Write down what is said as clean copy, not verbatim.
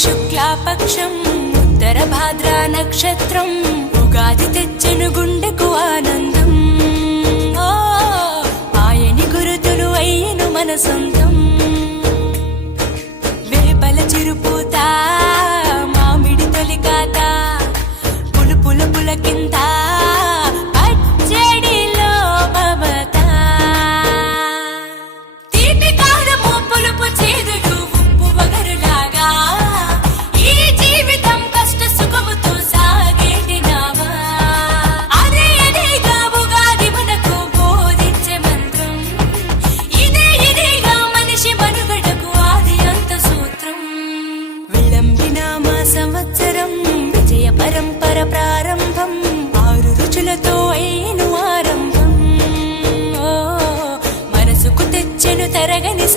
శుక్లాపక్షం ఉత్తర భాద్రా నక్షత్రం ఉగాది తెచ్చెను గుండెకు ఆనందం. ఆయని గురుతులు అయ్యను మన సొంతం. వేపల చిరుపూత మామిడి తొలికాత పులుపుల పులకింత పచ్చడిలో మమత. తీపి కారము పులుపు చేదులు ఉప్పు వగరులాగా ఈ జీవితం కష్ట సుఖముతో సాగేటి నావా. అదే అదేగా ఉగాది మనకు బోధించే మంత్రం. ఇదేగా మనిషి మనుగడకు ఆది అంత సూత్రం. విళంబినామ సంవత్సరం విజయ పరంపర ప్రారంభం. 6 రుచులతో అయిను ఆరంభం. మనసుకు తెచ్చెను తరగని